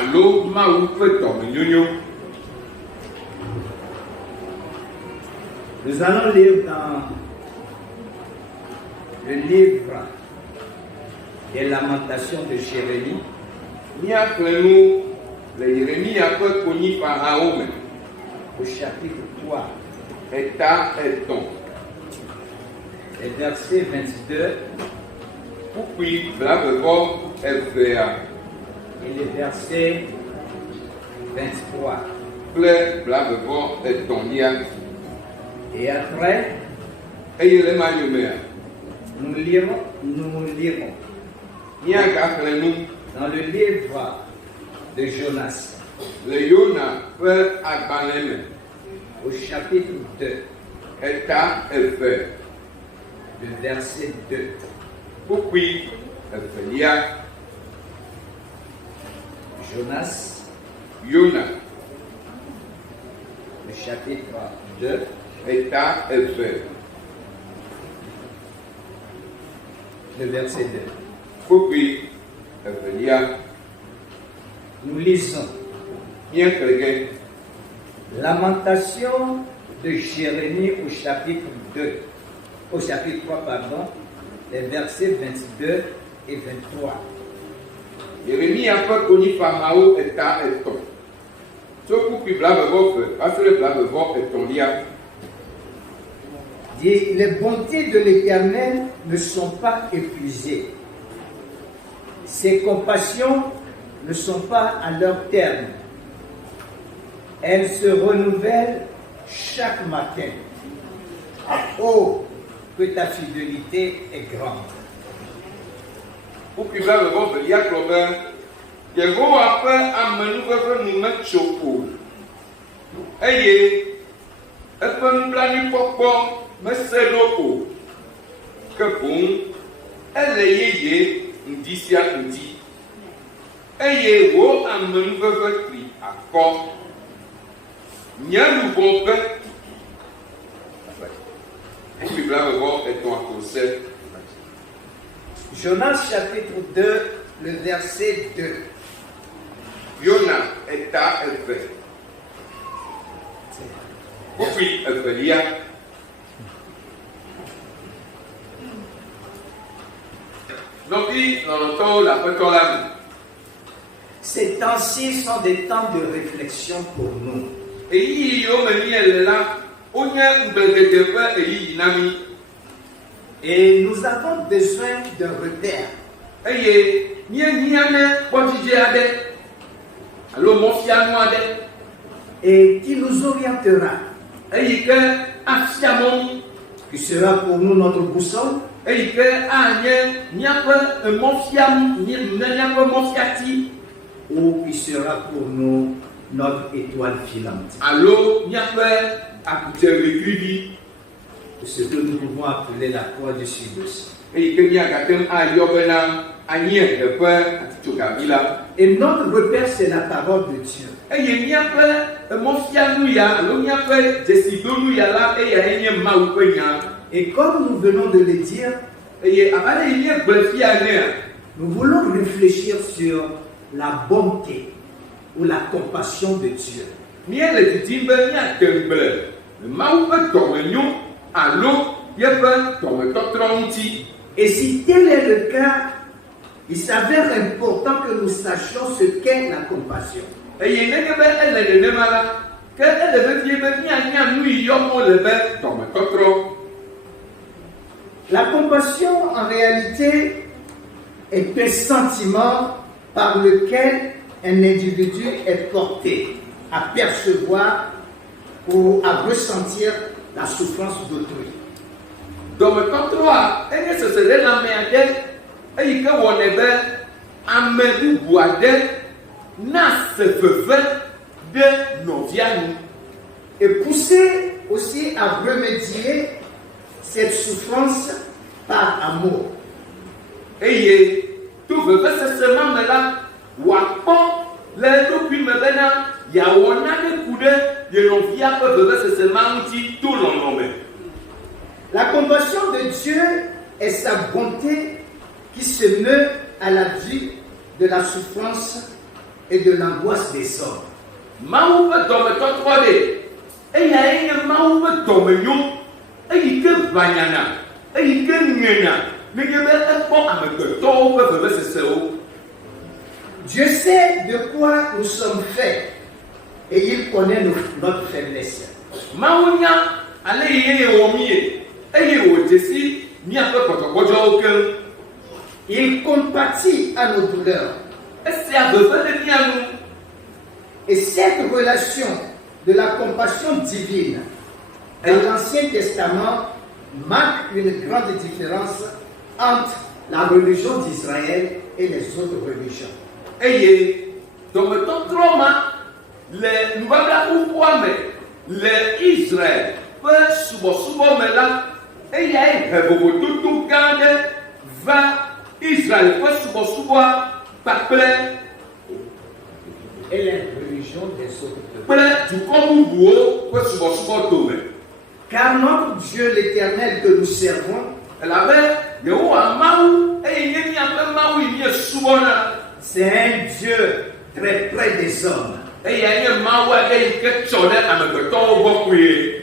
alo mawu ƒe dɔmenyonyo. Nous allons lire dans le livre des Lamentations de Jérémie, Míaxlẽ nu le Yeremia ƒe konyifahawo me, au chapitre 3, eta etɔ̃, les versets 22 kpukpui blavevɔ evea et les versets 23. kple blavevɔ etɔ̃lia. Et après, Eye le ma yomea, nous lirons míagaxlẽ nu dans le livre de Jonas, le Yona ƒe agbalẽ me, au chapitre 2, eta eve, le verset 2. kpukpui evelia. Jonas, Yona le chapitre 2, eta eve, le verset 2. kpukpui evelia. Nous lisons Míexlẽ ge Lamentation de Jérémie au chapitre 3, pardon, les versets 22 et 23. Yeremia ƒe konyifahawo eta etɔ̃, tso kpukpui blavevɔ eve va se ɖe blavevɔ etɔ̃lia. Dit, les bontés de l'Éternel ne sont pas épuisées. Ses compassions ne sont pas à leur terme. Elles se renouvellent chaque matin. Oh, que ta fidélité est grande. Kpukpui blavevɔ evelia gblɔ be, Yehowa ƒe amenuveve nu metso o, eye eƒe nublanuikpɔkpɔ mesẽ ɖo o, ke boŋ ele yeye ŋdi sia ŋdi, eye wò amenuveve tri akɔ. Nye luʋɔ be kpukpui blavevɔ etɔ̃a ko se. Jonas chapitre 2, le verset 2. Yona eta eve, kpukpui evelia. Nɔvi lɔlɔ̃tɔwo le aƒetɔ la me. Ces temps-ci sont des temps de réflexion pour nous. Eyiyi yiwo me míele la, wonye ŋgbledede ƒe eyiyi na mí. Et nous avons besoin d'un repère. Eye míehiã ne kpɔdzidze aɖe alo mɔfianu aɖe, Et qui nous orientera, eyi ke afia mɔ mí, qui sera pour nous notre boussole, eyi ke anye míaƒe mɔfianu, míaƒe mɔfiati, ou qui sera pour nous notre étoile filante. alo míaƒe akudzeɣeɣiɖi, Ce que nous pouvons appeler la croix du Sud-Ouest. eyi ke míagate ŋu ayɔ bena anyiehe ƒe atitsogavi la. Et notre repère, c'est la parole de Dieu. Eye míaƒe mɔfianu ya alo míaƒe dzesidonu ya la, eyae nye Mawu ƒe nya. Et comme nous venons de le dire, Eye abe ale yi míegblẽ fia nea, nous voulons réfléchir sur la bonté ou la compassion de Dieu. míele didim be míade ŋgble le Mawu ƒe dɔmenyo alo yeƒe dɔmetɔtrɔ ŋuti. Et si tel est le cas, il s'avère important que nous sachions ce qu'est la compassion. Eye nenye be ele nenema la, ke ele vevie be míanya nu yi yɔm wole be dɔmetɔtrɔ. La compassion, en réalité, est un sentiment par lequel un individu est porté à percevoir ou à ressentir la souffrance d'autrui. Dɔmetɔtrɔa enye sesele lãme aɖe eyi ke wɔnɛ be ame bubu aɖe na se veve ɖe nɔvia nu. Et pousser aussi à remédier cette souffrance par amour. Eye to veve sese ma me la, wòakpɔ le eɖokui me bena yeawɔ nane ku ɖe ye nɔvia ƒe veve sese ma ŋuti to lɔlɔ̃ me. La compassion de Dieu est sa bonté qui se meut à la vue de la souffrance et de l'angoisse des hommes. Mawu ƒe dɔmetɔtrɔ ɖe, eyae nye Mawu ƒe dɔmenyo, eyi ke ʋanyana, eyi ke ŋena, nenye be ekpɔ amegbetɔwo ƒe vevesesewo. Dieu sait de quoi nous sommes faits et il connaît notre faiblesse. Mawu nya ale yi wɔ mie, eye wòdze si míaƒe kpɔtɔkpɔdzɔwo keŋ. Il compatit à nos douleurs. Esia veve ɖe mía nu. Et cette relation de la compassion divine dans l'Ancien Testament marque une grande différence entre la religion d'Israël et les autres religions. Eye dɔmetɔtrɔ ma le nubabla xoxoa me le Israel ƒe subɔsubɔ me la, eyae he vovododo gã aɖe va Israel ƒe subɔsubɔa kpakple Et les religions des autres peuples. kple dukɔ bubuwo ƒe subɔsubɔ dome. Car notre Dieu l'Éternel que nous servons, Elabe Yehowa Mawu eye nye míaƒe Mawu yi míesubɔna, c'est un Dieu très près des hommes. eya nye Mawu aɖe yi ke tsɔ ɖe amegbetɔwo gbɔ koe.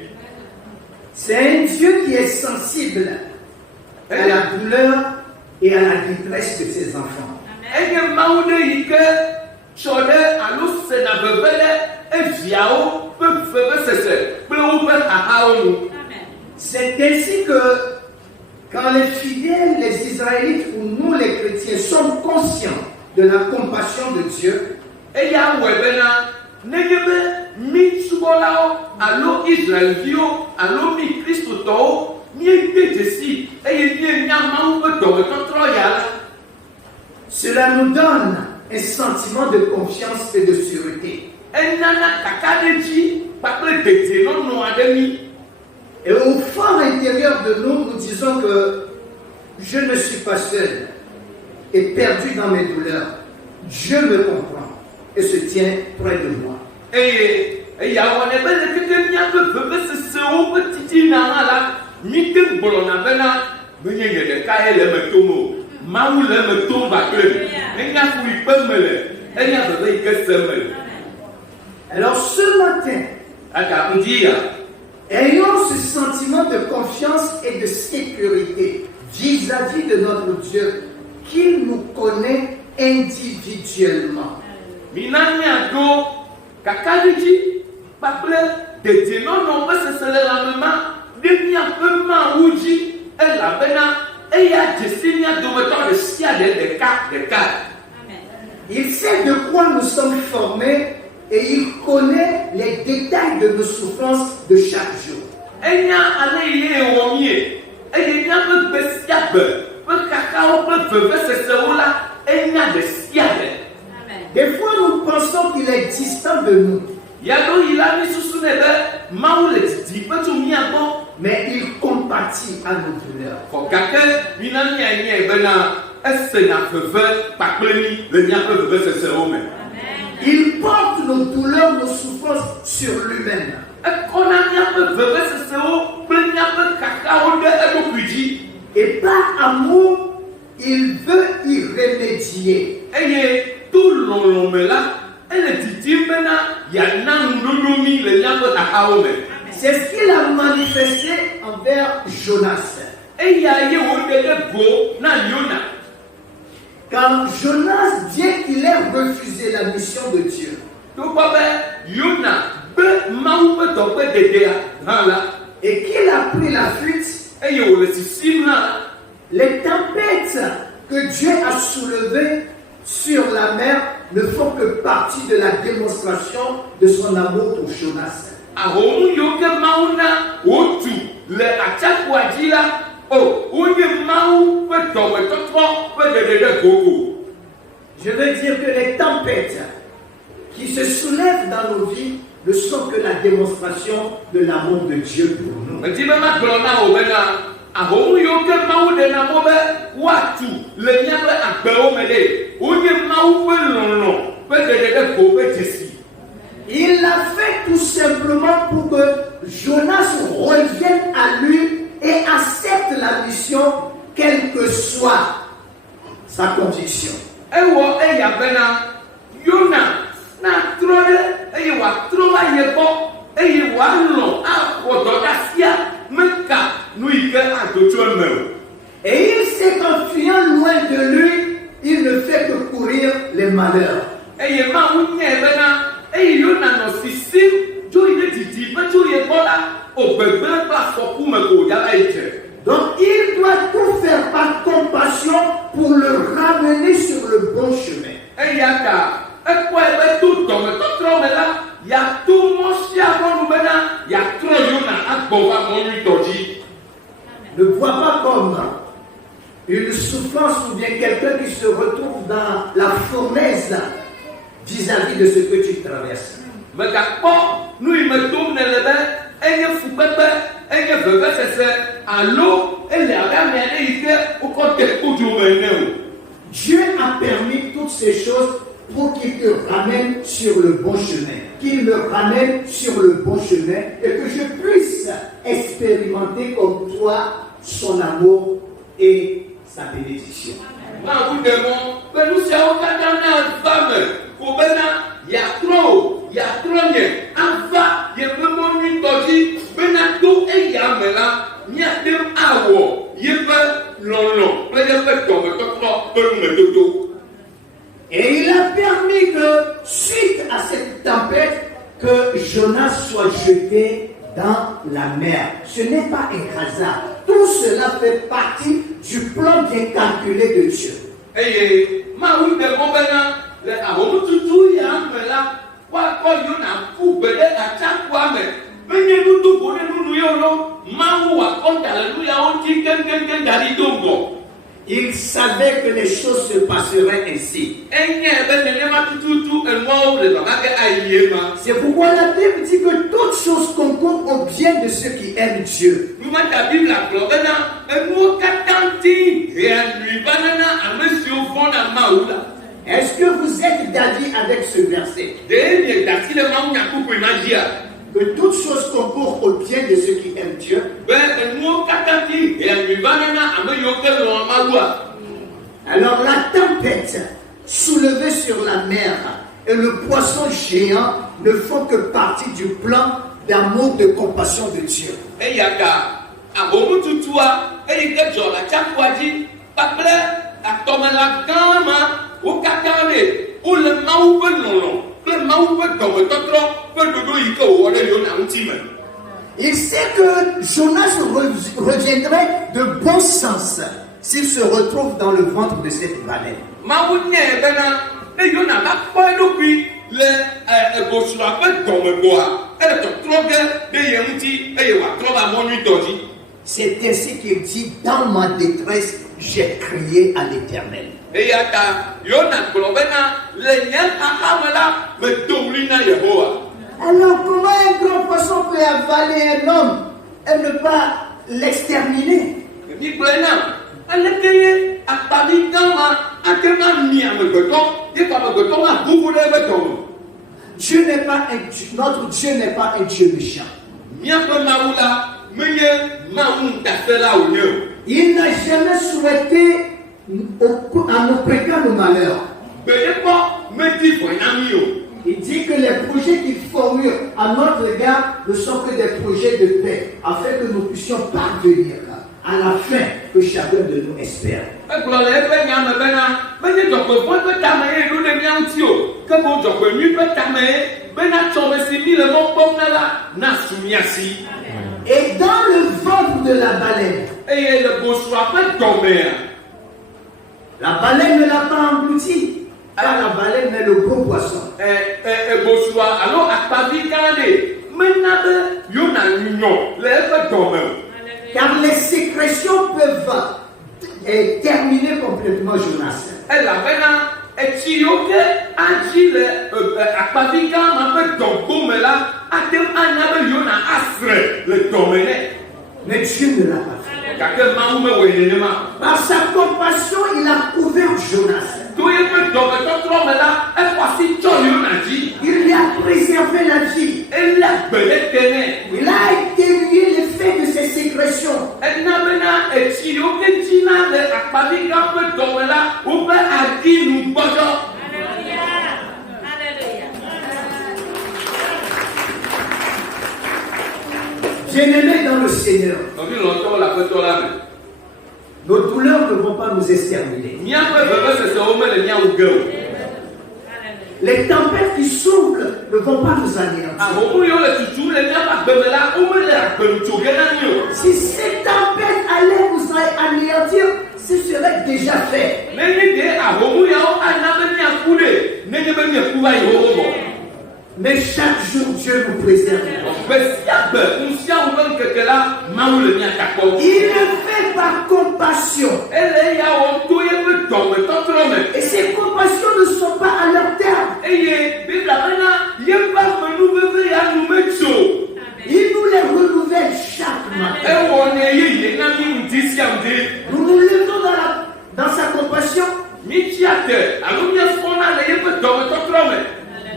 C'est un Dieu qui est sensible à la douleur et à la détresse de ses enfants. Enye Mawu ɖe yi ke tsɔ ɖe alo sena veve ɖe eviawo ƒe vevesese kple woƒe xaxawo nu. C'est ainsi que quand les fidèles, les Israélites ou nous les chrétiens sommes conscients de la compassion de Dieu, Eya wɔe bena nenye be mí subɔlawo alo Israelviwo alo mí kristotɔwo míede dzesi eye míenya Mawu ƒe dɔmetɔtrɔ ya la, cela nous donne un sentiment de confiance et de sûreté. enana kakaɖedzi kpakple dedienɔnɔ aɖe mí. Et au fond intérieur de nous, nous disons que je ne suis pas seul et perdu dans mes douleurs. Dieu me comprend et se tient près de moi. Eye eya wɔnɛ be lekeke míaƒe vevesesewo ƒe titina hã la, mí te gblɔna bena menye nye ɖeka ye le eme tom o, Mawu le eme tom kpakple mi. Enya fu yi kpe me le, enya veve yi ke se me le. Alors ce matin, Aka ŋdi ya, ayons ce sentiment de confiance et de sécurité vis-à-vis de notre Dieu qu'il nous connaît individuellement. mina míado kakaɖedzi kpakple dedienɔnɔ ƒe sese le lãmema ɖe míaƒe Mawu dzi, elabena eya dze si mía dometɔ ɖe sia ɖe ɖeka. Il sait de quoi nous sommes formés et il connaît les détails de nos souffrances de chaque jour. Enya ale yi wɔ mie, eye míaƒe gbe sia gbe ƒe kakawo kple vevesesewo la, enya ɖe sia ɖe. Des fois, nous pensons qu'il est distant de nous, Yaɖo yi la mí susu ne be Mawu le didi ƒe tso mía gbɔ, mais il compatit à nos douleurs. xɔ gake mina mianyae bena esena veve kpakple mí le míaƒe vevesesewo me. Il porte nos douleurs, nos souffrances sur lui-même. Ekɔna míaƒe vevesesewo kple míaƒe kakawo ɖe eɖokui dzi, Et par amour, il veut y remédier. eye to lɔlɔ̃ me la, ele didim bena yana ŋuɖoɖo mí le míaƒe xaxawo me. C'est ce qu'il a manifesté envers Jonas. Eya ye woɖe ɖe go na Yona. Quand Jonas, bien qu'il ait refusé la mission de Dieu, Togbɔ be Yona be Mawu ƒe dɔ ƒe dedea hã la, et qu'il a pris la fuite, eye wòle sisim hã, les tempêtes que Dieu a soulevées sur la mer ne font que partie de la démonstration de son amour pour Jonas. ahom yiwo ke Mawu na wotu le atsiaƒua dzi la, wonye Mawu ƒe dɔmetɔtrɔ ƒe ɖeɖe ɖe gogo. Je veux dire que les tempêtes qui se soulèvent dans nos vies ne sont que la démonstration de l'amour de Dieu pour nous. Medi be magblɔ na wò bena ahom yiwo ke Mawu ɖena mɔ be woatu le míaƒe agbewo me ɖe, wonye Mawu ƒe lɔlɔ̃ ƒe ɖeɖe ɖe go ƒe dzesi. Il l'a fait tout simplement pour que Jonas revienne à lui et accepte la mission, quelle que soit sa conviction. Ewɔ eya bena Yona yɛ kɔ eye w'alɔ akɔ dɔdasia meka nu yi ke adotso eme o. Et il sait qu'en fuyant loin de lui, il ne fait que courir les malheurs. Eye Mawu nye bena eye Yona nɔ sisim tso yi ɖe didi be tso yɛ gbɔ la o gbegbe kple afɔku me ko ya va yi dze. Donc il doit tout faire par compassion pour le ramener sur le bon chemin. Eya ta ekpɔe be to dɔmetɔtrɔ me la yato mɔ sia mɔnu bena yatrɔ Yona agbɔ va mɔ nyuitɔ dzi. Ne vois pas comme une souffrance ou bien quelqu'un qui se retrouve dans la fournaise vis-à-vis de ce que tu traverses. Megakpɔ nu yi me dom ne le be enye fukpekpe enye vevesese alo ele abe ame aɖe yi ke wokɔ de kpodzo me ene o. Dieu a permis toutes ces choses pour qu'il te ramène sur le bon chemin, qu'il me ramène sur le bon chemin et que je puisse expérimenter comme toi son amour et sa bénédiction. Mawu de mɔ be nu siawo katã na va me ko bena yatrɔ nye ava yeƒe mɔ nyuitɔ dzi bena to eya me la míate awɔ yeƒe lɔlɔ kple yeƒe dɔmetɔtrɔ ƒe numedodo. Et il a permis que, suite à cette tempête, que Jonas soit jeté dans la mer. Ce n'est pas un hasard. Tout cela fait partie du plan bien calculé de Dieu. Eye Mawu de mɔ bena le ahomututu ya me la woakɔ Yona ƒu gbe ɖe atsiaƒua me menye nudo ko ɖe nunu yewo lo Mawu wòakɔ da le nu yawo ŋuti keŋkeŋkeŋ da ɖi do ŋgɔ. Il savait que les choses se passeraient ainsi. C'est pourquoi la Bible dit que toutes choses concourent au bien de ceux qui aiment Dieu. Est-ce que vous êtes d'avis avec ce verset? Que toutes choses concourent au bien de ceux qui aiment Dieu. Alors la tempête soulevée sur la mer et le poisson géant ne font que partie du plan d'amour, de compassion de Dieu. Il sait que Jonas reviendrait de bon sens s'il se retrouve dans le ventre de cette baleine. C'est ainsi qu'il dit, dans ma détresse, j'ai crié à l'Éternel. Alors comment un grand poisson peut avaler un homme et ne pas l'exterminer? Dieu n'est pas notre Dieu n'est pas un Dieu méchant. Il n'a jamais souhaité à nos pécheurs le malheur. Il dit que les projets qu'il formule à notre égard ne sont que des projets de paix, afin que nous puissions parvenir à la fin que chacun de nous espère. Et dans le ventre de la baleine, la baleine ne l'a pas englouti. Car la baleine est le gros poisson. Car les sécrétions peuvent terminer complètement Jonas. Mais Dieu ne l'a pas fait. Par sa compassion, il a couvert Jonas. Il lui a préservé la vie. Il a atténué l'effet de ses sécrétions. Bien-aimés dans le Seigneur, Donc il entend la photo là. nos douleurs ne vont pas nous exterminer. N'y a pas de bébé, c'est au moins le mien au gueule. Les tempêtes qui soufflent ne vont pas nous anéantir. Ah, au moins le tutu, le mien pas bébé là, au moins le bébé tu gagnes. Si ces tempêtes allaient nous anéantir, ce serait déjà fait. Mais chaque jour, Dieu nous préserve. Il le fait par compassion. Et ces compassions ne sont pas à leur terme. Il nous les renouvelle chaque matin. Nous nous levons dans sa compassion.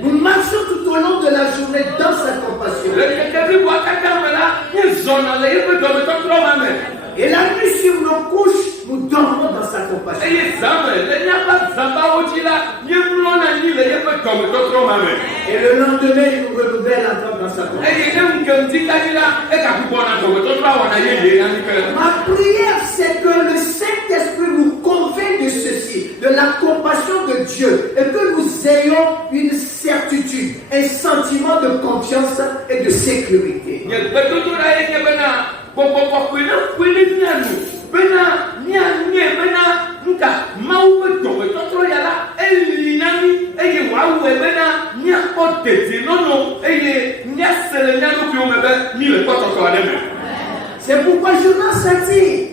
Nous marchons tout au long de la journée dans sa compassion. Et la nuit sur nos couches, nous dormons dans sa compassion. Et le lendemain, il nous renouvelle encore dans sa compassion. Ma prière, c'est que le Saint-Esprit nous convainc de ceci, de la compassion de Dieu, et que nous ayons une certitude, un sentiment de confiance et de sécurité. C'est pourquoi Jonas a dit,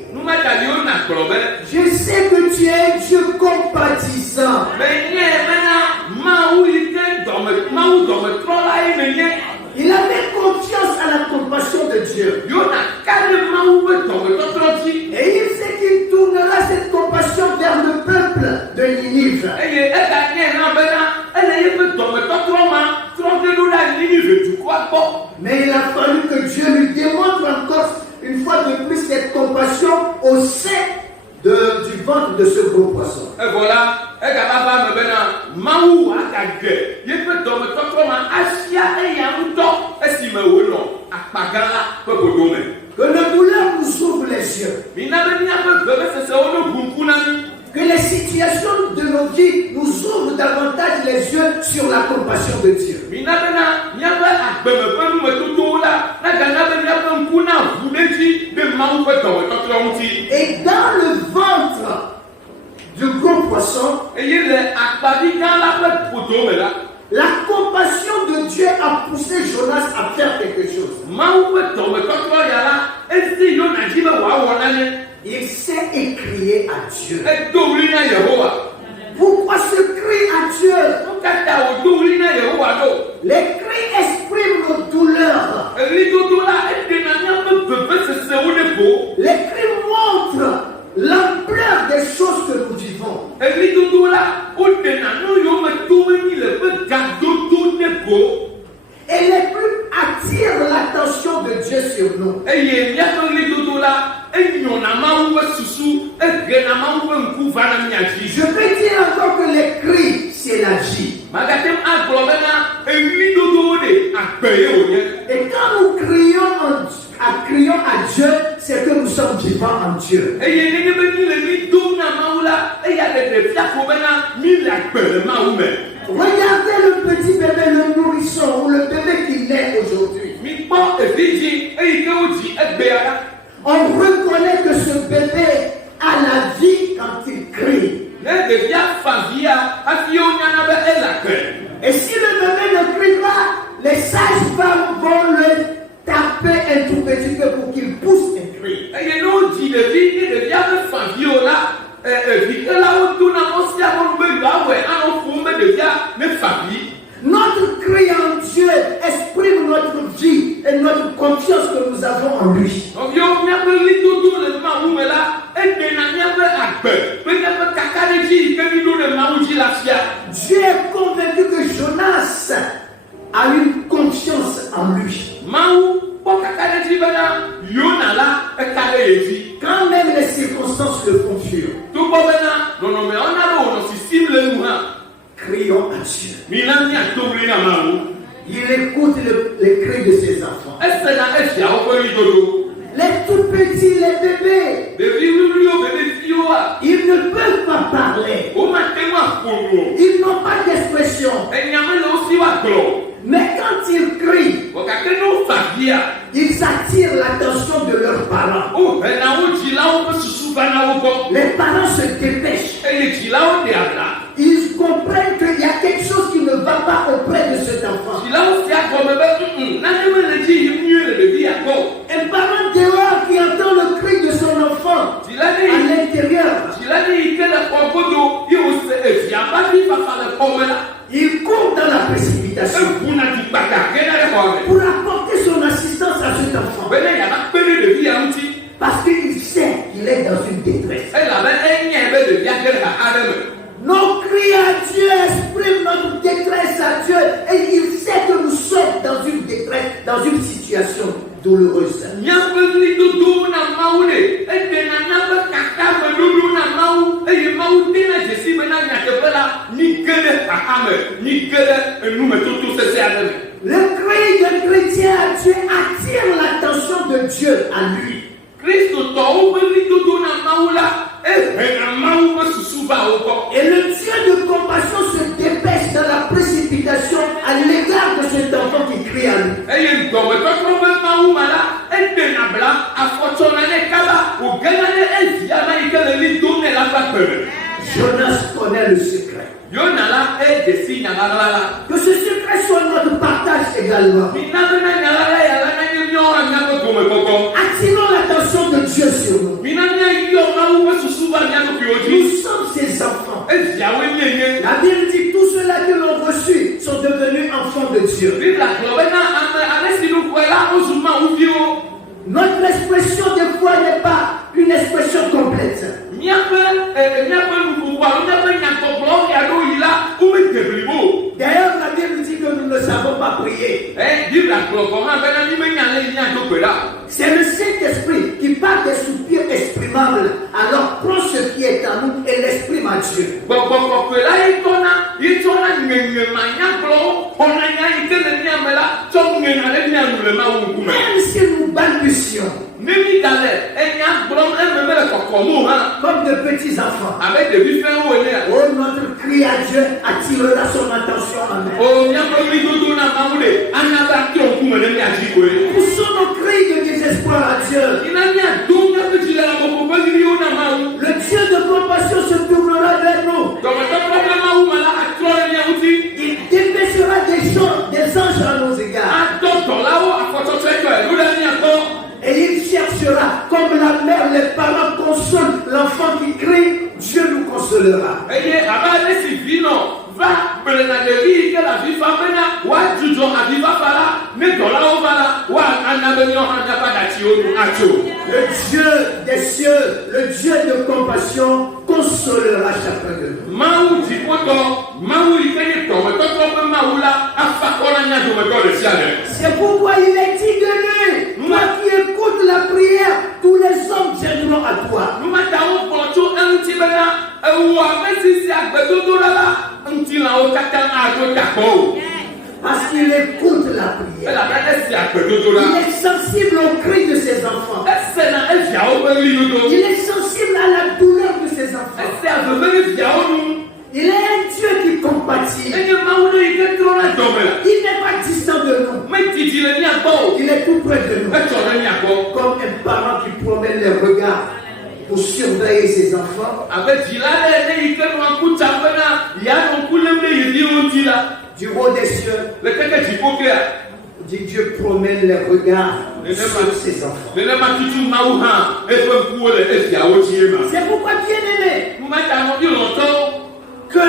je sais que tu es Dieu compatissant. Il avait confiance à la compassion de Dieu. Et il sait qu'il tournera cette compassion vers le peuple de Ninive. Mais il a fallu que Dieu lui démontre encore une fois de plus cette compassion au sein du ventre de ce gros poisson. Et voilà, que le douleur nous ouvre les yeux. Que les situations de nos vies nous ouvrent davantage les yeux sur la compassion de Dieu. Et dans le ventre du gros poisson, la compassion de Dieu a poussé Jonas à faire quelque chose. Il s'est écrié à Dieu. Pourquoi ce cri à Dieu? Les cris expriment nos douleurs. Les cris montrent l'ampleur des choses que nous vivons. Et les pluies attirent l'attention de Dieu sur nous. Je peux dire encore que les cris, c'est la vie. Et quand nous crions à Dieu, c'est que nous sommes vivants en Dieu. Regardez le petit bébé, le nourrisson ou le bébé qui naît aujourd'hui. On reconnaît que ce bébé a la vie quand il crie. Et si le bébé ne crie pas, les sages-femmes vont le taper un tout petit peu pour qu'il pousse un cri. Notre cri en Dieu exprime notre vie et notre confiance que nous avons en lui. Dieu est convaincu que Jonas a une confiance en lui. Quand même les circonstances le font fuir. Crions à Dieu. Il écoute les cris de ses enfants. Ese na efiawo ƒe ɣlidodo. Les tout petits, les bébés, Ɖevi wluwluiwo, bebeviwoa, ils ne peuvent pas parler. womate ŋu aƒo nu o. Ils n'ont pas d'expression. Enya mele wo si woagblɔ. Mais quand ils crient, Vɔ gake ne wofa via, ils attirent l'attention de leurs parents. wohena wo dzilawo ƒe susu vana wo gbɔ. Les parents se dépêchent. Eye dzilawo ɖe abla. Ils comprennent qu'il y a quelque chose qui ne va pas auprès de cet enfant. Dzilawo sia gɔme be nane mele dzi yim nyuie le ɖevia gbɔ. Un parent dehors qui entend le cri de son enfant Dzila à ne yi l'intérieur, dzila ne yi ke le xɔ godo ye wòse evia ƒe avifafa le xɔme la, il court dans la précipitation eʋuna di gbata gena ɖe xɔa me. pour apporter son assistance à cet enfant. Be ne yava kpe ɖe ɖevia ŋuti. Parce qu'il sait qu'il est dans une détresse. Elabe enyae be ɖevia ge le xaxa ɖe me. Nos cris à Dieu expriment notre détresse à Dieu et il sait que nous sommes dans une détresse, dans une situation douloureuse. Míaƒe ɣlidodo na Mawu ne eɖena míaƒe kakameɖoɖo na Mawu eye Mawu dena dzesi be na nyateƒe la mi ge ɖe xaxa me, mi ge ɖe enumetoto sesẽ aɖe me. Le cri d'un chrétien à Dieu attire l'attention de Dieu à lui. Kristotɔwo ƒe ɣlidodo na Mawu la ehena Mawu ƒe susu va wo gbɔ. Et le Dieu de compassion se dépêche dans la précipitation à l'égard de cet enfant qui crie à lui. Eye dɔmetɔtrɔ ƒe Mawu ma la eɖena bla afɔtsɔna nɛ kaba wògena ɖe evia ma yi ke le ɣli dom nɛ la ƒe agbe me. Jonas connaît le secret. Yona la edesi nyaɣaɣla la. Que ce secret soit notre partage également. Mina bena nyaɣaɣla ya la nanye míawo míaƒe gomekpɔkpɔ. Attirons l'attention de Dieu sur nous. Mina míayɔ Mawu ƒe susu va mía ɖokuiwo Nous dzi. sommes ses enfants. Eviawoe míenye. La Bible dit tous ceux-là que l'on reçut sont devenus enfants de Dieu. Bibla gblɔ bena ame si nu xɔe la wozu Mawuviwo. Notre expression de foi n'est pas une expression complète. Míaƒe nuƒoƒo alo míaƒe nyagbɔgblɔ ya ɖo yi la womede blibo. D'ailleurs, la Bible dit que nous ne savons pas prier. Bibla gblɔ gɔ hã bena mi menya le míado gbe la. C'est le Saint-Esprit qui par des soupirs exprimables, alors prend ce qui est en nous et l'exprime à Dieu. Gbɔgbɔ kɔkɔe la yi tsɔna ŋeŋema nyagblɔwo xɔna nya yi ke le mía me la tsɔ ŋena ɖe mía nu le Mawu ŋkume. Même si nous balbutions, Ne mi gale enya gblɔm eme mele kɔkɔm o hã. comme de petits enfants, Abe ɖevi fɛ̃wo enea. oh, notre cri à Dieu attirera son attention. Amen. O míaƒe ɣlidodo na Mawu ɖe ana be atrɔ ŋkume ɖe mía dzi koe. Poussons nos cris de désespoir à Dieu. Yina míado míaƒe dzilalamɔƒo ƒe ɣliwo na Mawu. Le Dieu de compassion se tournera vers nous. Dɔmetɔtrɔ ƒe Mawu ma la atrɔ ɖe mía ŋuti. Il dépêchera des anges à nos égards. Adɔ dɔlawo afɔtsɔtsɔetɔe ɖo ɖe mía gbɔ. Et il cherchera, comme la mère, les parents consolent l'enfant qui crie, Dieu nous consolera. Eye abe ale si vinɔ va gblẽna ɖevi yi ke le avi fam bena woadzudzɔ avifafa la, ne dɔlawo va la, woana be míawo hã míaƒe aɖatsiwo nu atso. Le Dieu des cieux, le Dieu de compassion, consolera chacun de nous. Mawu dziƒotɔ, Mawu yi ke nye dɔmetɔtrɔ ƒe Mawu la afa kɔ na mía dometɔ ɖe sia ɖe. C'est pourquoi il est dit de lui, toi qui écoutes la prière, tous les hommes viendront à toi. Numatawo gblɔ tso eŋuti bena ewɔ ame si si agbedodo la ŋutilãwo katã aɖo takpɔ o. Parce qu'il écoute la prière. Elabena esi agbedodo la. Il est sensible au cri de ses enfants. Esena eviawo ƒe ɣlidodo. Il est sensible à la douleur de ses enfants. Ese aveve ɖe viawo nu. Il est un Dieu qui compatit. Enye Mawu ɖe yi ke trɔna dɔme. Il n'est pas distant de nous. Medidi le mía gbɔ o. Il est tout près de nous. Etsɔ ɖe mía gbɔ. Comme un parent qui promène les regards pour surveiller ses enfants. Abe dzila ɖe ne yi ke nɔ ŋku tsam bena yeanɔ ŋku lém ɖe yeviwo ŋuti la. Du haut des cieux, Le keke dziƒo kea. dit Dieu promène les regards sur ses enfants. Nenema tutu Mawu hã eƒe ŋkuwo le eviawo dzi ma. C'est pourquoi, bien-aimé, Numata nɔvi lɔ̃tɔwo. que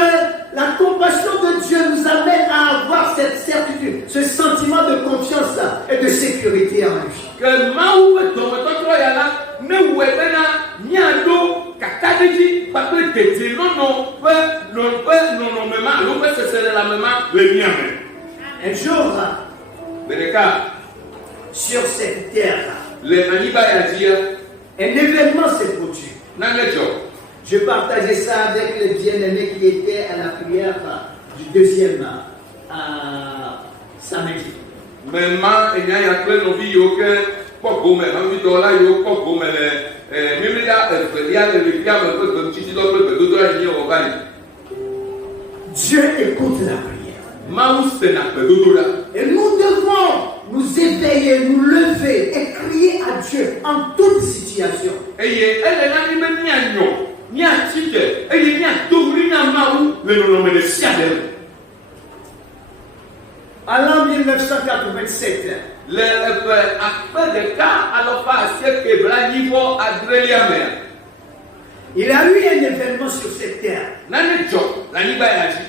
la compassion de Dieu nous amène à avoir cette certitude, ce sentiment de confiance et de sécurité en lui. Ke Mawu ƒe dɔmetɔtrɔ ya la ne wɔe bena míaɖo kakaɖedzi kpakple dedienɔnɔ ƒe nɔnɔme ma alo ƒe seselelãme ma le mía me. Un jour, Gbe ɖeka sur cette terre, le anyigba ya dzia un événement s'est produit. nane dzɔ. Je partageais ça avec les bien-aimés qui étaient à la prière du deuxième samedi. Mais ma enya ya kple novi yiwo ke kpɔ gome hamitɔ la yiwo kpɔ gome le mimlia evelia le ɖevia me ƒe gbemtsitsidɔ kple gbedodo la yi wɔ va yi. Dieu écoute la prière. Mawu sena gbedodo la. Et nous devons nous éveiller, nous lever et crier à Dieu en toute situation. Eye ele na mi be mianyɔ miatsi ke eye miado ɣli na Mawu le nɔnɔme ɖe sia ɖe me. En l'an 1987, le eƒe akpe ɖeka alɔƒa asieke blaenyi-vɔ adrelia mea, il y a eu un événement sur cette terre. nane dzɔ le anyigba ya dzi.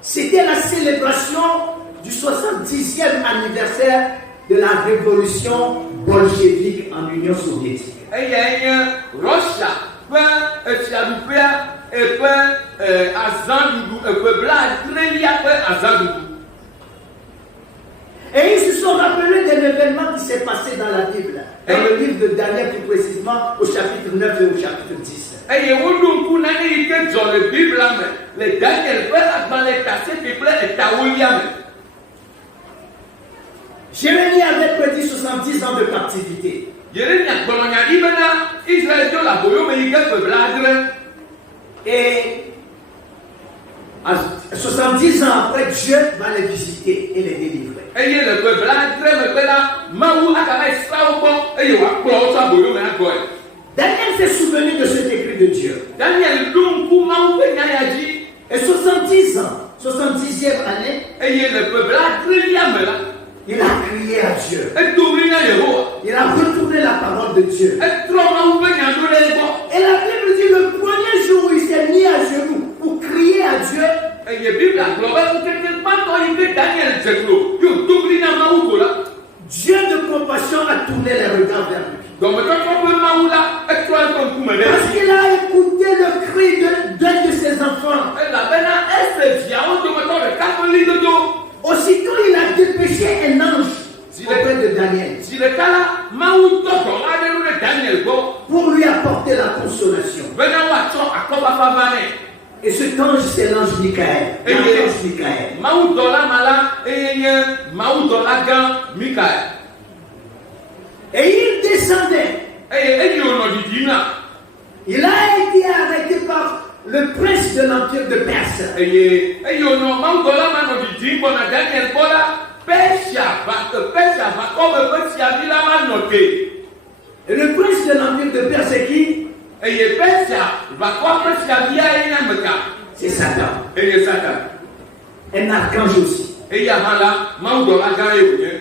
C'était la célébration du 70e anniversaire de la révolution bolchevique en Union soviétique. Eyae nye Russia ƒe efiaɖuƒea eƒe azãɖuɖu eƒe blaadrelia ƒe azãɖuɖu. Et ils se sont rappelés d'un événement qui s'est passé dans la Bible. Dans le livre de Daniel, plus précisément, au chapitre 9 et au chapitre 10. Eye woɖo ŋku nane yi ke dzɔ le Biblia me le Daniel ƒe agbalẽ tasieke kple etawolia me. Jérémie avait prédit 70 ans de captivité. Yeremia gblɔ nya ɖi bena Israël dzo le aboyome yi ke ƒe blaadre. Et à 70 ans après, Dieu va les visiter et les délivrer. Eye le ƒe blaadre megbe la, Mawu agava esra wo gbɔ eye wòakplɔ wo tso aboyome agbɔe. Daniel s'est souvenu de cet écrit de Dieu. Daniel ɖo ŋku Mawu ƒe nya ya dzi. Et 70 ans, 70e année, Eye le ƒe blaadrelia me la, il a crié à Dieu. edo ɣli na Yehowa. Il a retourné la parole de Dieu. Etrɔ Mawu ƒe nya ɖo ɖe egbɔ. Et la Bible dit le premier jour où il s'est mis à genoux pour crier à Dieu, Eye Biblia gblɔ be ŋkeke gbãtɔ yi ke Daniel dze klo yo do ɣli na Mawu ko la, Dieu de compassion a tourné les regards vers lui. dɔmetɔtrɔ ƒe Mawu la etrɔ eƒe ŋkume ɖe Parce edzi. qu'il a écouté le cri d'un de ses enfants. Elabena ese viawo dometɔ ɖeka ƒe ɣlidodo. Aussitôt, il a dépêché un ange auprès de Daniel Zi ɖeka la, Mawu tɔ dɔla aɖe ɖo ɖe Daniel gbɔ pour lui apporter la consolation. bena woatsɔ akɔfafa va nɛ. Et cet ange, c'est l'ange Michael. L'ange Michael. Mawu dɔla ma la eye nye Mawu dɔla gã Mikael. Et il descendait. Eye wònɔ didim na. Il a été arrêté par le prince de l'empire de Perse. Eye wònɔ Mawu dɔla ma nɔ didim gbɔna Daniel gbɔ la, Persia vakɔ me ƒe fiavi la ma nɔ te. Et le prince de l'empire de Perse, c'est qui? Eye Persia vakɔ ƒe fiavia ye nye ame ka? C'est Satan. Eye Satan. Un archange aussi. Eya hã la, Mawu dɔla gã ye wònye.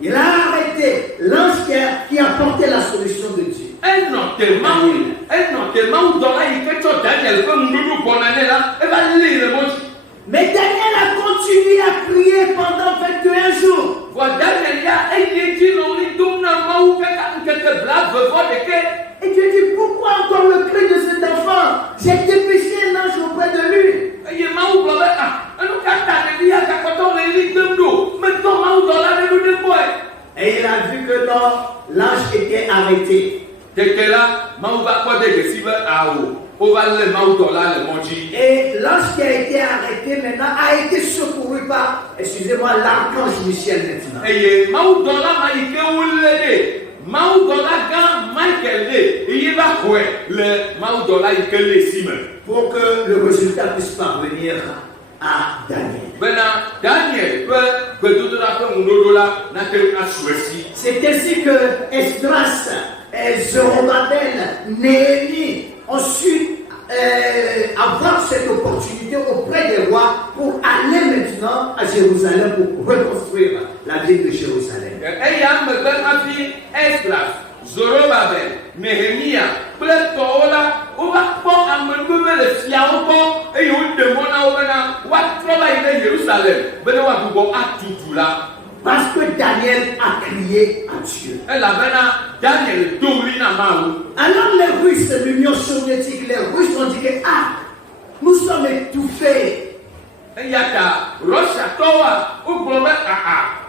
Il a arrêté l'ange qui apportait la solution de Dieu. Enɔ te Mawu dɔla yi ke tsɔ Daniel ƒe ŋuɖoɖo gbɔna nɛ la, eva lée le mɔ dzi. Mais Daniel a continué à prier pendant 21 jours. Vɔ Daniel ya eye dzi nɔ ɣli dom na Mawu kaka ŋkeke blaeve-vɔ-ɖekɛ. Et Dieu dit, pourquoi encore le cri de cet enfant? J'ai dépêché un ange auprès de lui. Eye Mawu gblɔ be enu ka ta ɖevi ya gakpɔtɔ le ɣli dem ɖo metɔ Mawu dɔla ɖe ɖo ɖe gbɔe. Et il a vu que non, l'ange était arrêté. Tete la, Mawu va kpɔ de dzesi be awo wova lé Mawu dɔla le mɔ dzi. Et l'ange qui a été arrêté maintenant a été secouru par, excusez-moi, l'archange Michel maintenant. Eye Mawu dɔla ma yi ke wolé ɖe Mawu dɔla gã Michael ɖe eye va xɔe le Mawu dɔla yi ke lé si me. Pour que le résultat puisse parvenir à Daniel. Bena Daniel ƒe gbedodoɖa ƒe ŋuɖoɖo la nate asu esi. C'est ainsi que Esdras, Zorobabel, Néhémie ont su avoir cette opportunité auprès des rois pour aller maintenant à Jérusalem pour reconstruire la ville de Jérusalem. Eya megbe hafi Esdras, Zorobabel, Nehemia kple tɔwo la wova kpɔ amenuveve le fiawo gbɔ eye woɖe mɔ na wo bena woatrɔ va yi ɖe Yerusalem bena woagbugbɔ atutu la. Parce que Daniel a crié à Dieu. Elabena Daniel do ɣli na Mawu. Alors les Russes, l'Union soviétique, les Russes ont dit que nous sommes étouffés. Eya ta Russiatɔwoa wogblɔ be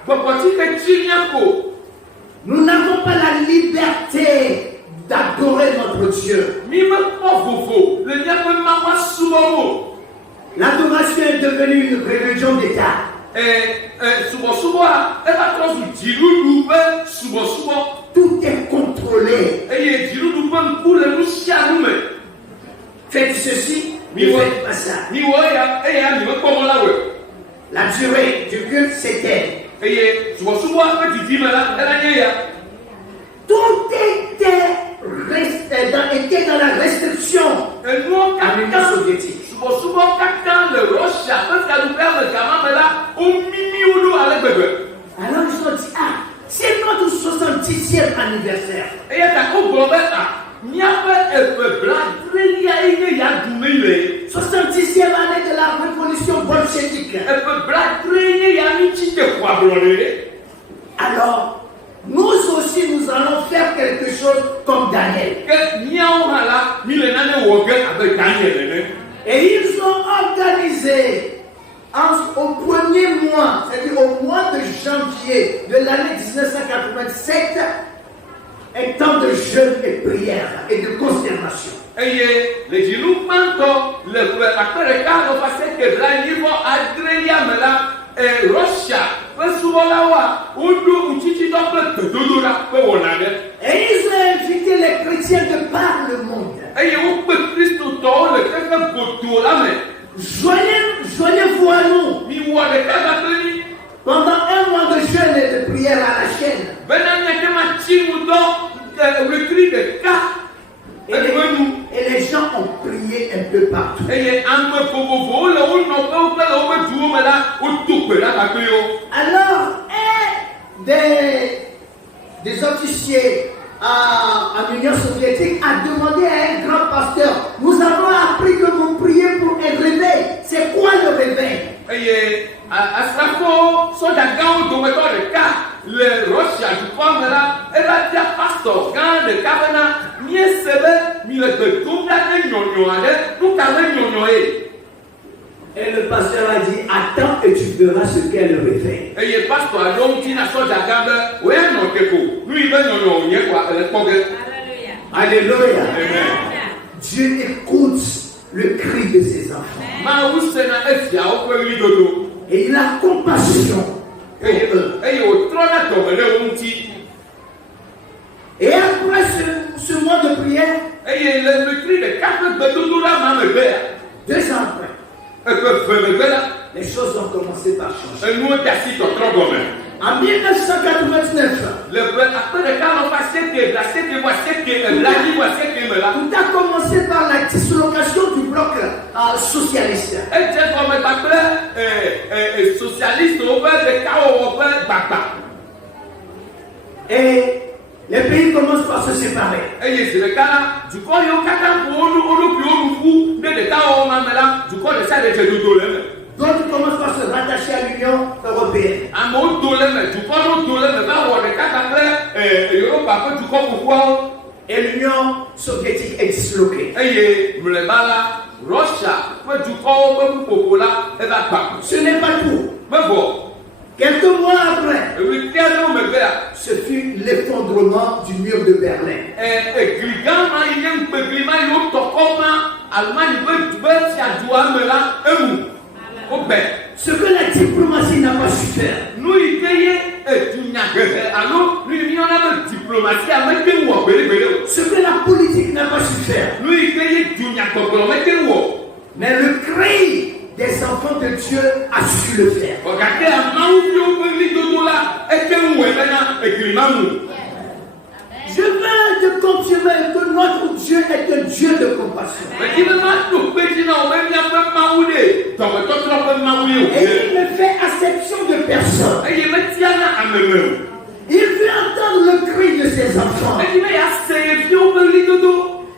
gbɔgbɔti ke tsi mía ko. Nous n'avons pas la liberté d'adorer notre Dieu. Mi mekpɔ vovo le míaƒe Mawua subɔ o. L'adoration est devenue une religion d'État. Tout est contrôlé. Faites ceci, ne faites pas ça. La durée du culte, c'est elle. Tout était dans la restriction à l'Union soviétique. Alors ils ont dit, c'est notre 70e anniversaire. 70e année de la révolution bolchévique. Alors, nous aussi, nous allons faire quelque chose comme Daniel. Et ils ont organisé au premier mois, c'est-à-dire au mois de janvier de l'année 1987, un temps de jeûne et prière et de consternation. Et ils ont invité les chrétiens de par le monde. Joignez-vous à nous pendant un mois de jeûne et de prière à la chaîne. Et les gens ont prié un peu partout. Alors, des officiers en Union soviétique a demandé à un grand pasteur, nous avons appris que vous priez pour un réveil. C'est quoi le réveil? Et le pasteur a dit, attends et tu verras ce qu'est le réveil. Alléluia. Dieu écoute le cri de ses enfants. Et il a compassion. Et après ce mois de prière, 2 ans après, les choses ont commencé par changer. En 1999, tout a commencé par la dislocation du bloc socialiste. Et les pays commencent par se séparer. D'autres commencent par se rattacher à l'Union européenne. Et l'Union soviétique est disloquée. Ce n'est pas tout. Quelques mois après, ce fut l'effondrement du mur de Berlin. Ce que la diplomatie n'a pas su faire. Ce que la politique n'a pas su faire. Mais le cri des enfants de Dieu a su le faire. Je veux te confirmer que notre Dieu est un Dieu de compassion. Et il ne fait exception de personne. Il veut entendre le cri de ses enfants.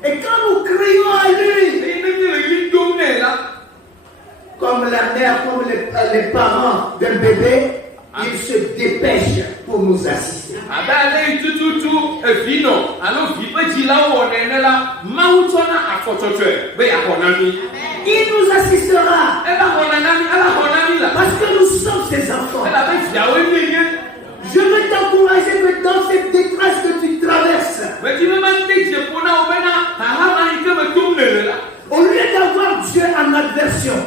Et quand nous crions à lui, comme la mère, comme les parents d'un bébé, il se dépêche pour nous assister. Il nous assistera. Parce que nous sommes ses enfants. Je veux t'encourager que dans cette détresse que tu traverses, au lieu d'avoir Dieu en adversion,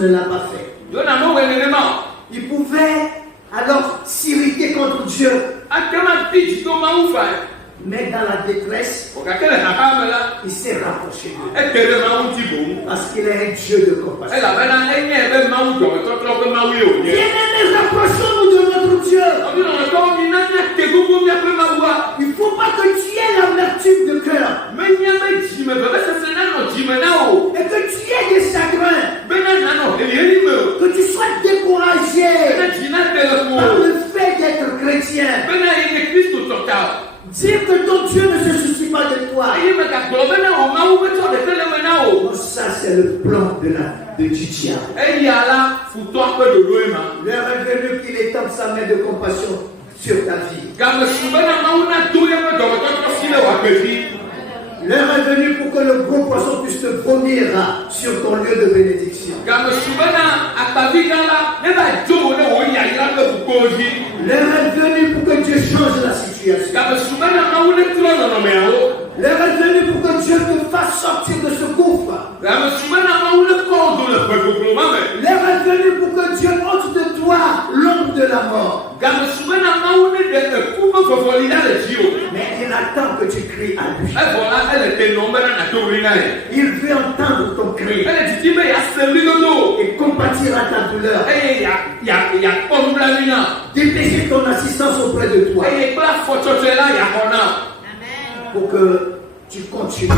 ne l'a pas fait. Yona no wenenema. Il pouvait alors s'irriter contre Dieu. Akema pitch to maufa. Mais dans la détresse, Okakele hakamela. il s'est rapproché de Dieu. Ekele mauti bon. Parce qu'il est un Dieu de compassion. Ela bena enye be mauto totro be mawi o. Bien-aimés, rapprochons-nous de notre Dieu. Obi no ko mi na ke gugu mi ape mawa. Il ne faut pas que tu aies l'amertume de cœur. Menya me jime be se se na no jime na o. Et que tu aies des chagrins. Bena na no eli me. Que tu sois découragé Bena jina de par ko. le fait d'être chrétien. Bena ene Kristo total. Dire que ton Dieu ne se soucie pas de toi. Ayi me ka gbo bena o mawu be to de tele me na o. Donc ça, c'est le plan du diable. Eyi ala futo ape do loema. L'heure est venue qu'il étende sa main de compassion sur ta vie. Game subena mawu na do ye me do to sile wa pevi. L'heure est venue pour que le gros poisson puisse te vomir sur ton lieu de bénédiction. Game subena akpavi gala ne ba jo ne o ya ira be bukoji. L'heure est venue pour que Dieu change la situation. Game subena mawu ne tro no me o. L'heure est venue pour que Dieu te fasse sortir de ce gouffre. Game subena mawu ne ko do le pe mame. L'heure est venue pour que Dieu ôte de toi l'ombre de la mort. Game subena mawu ne de kumo fofoli na le jio. Mais il attend que tu cries à lui. E vola ele te no mena na to ri na e. Il veut entendre ton cri Ele titi me ya semi no. et compatir à ta douleur. Ya pomblana. Dépêcher ton assistance auprès de toi Eye kla fotochela ya kona. pour que tu continues.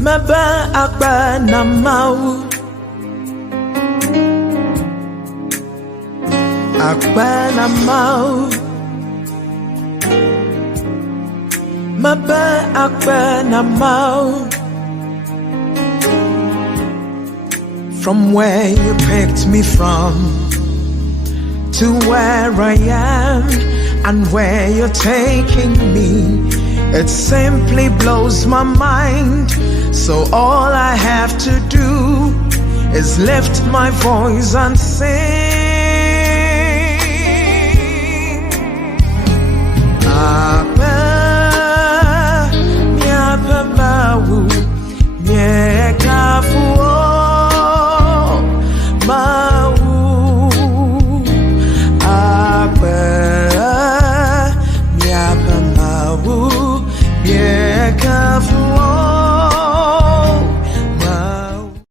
Maba akba na mau akba na mau Maba akba na mau. From where you picked me from to where I am and where you're taking me, it simply blows my mind. So all I have to do is lift my voice and sing.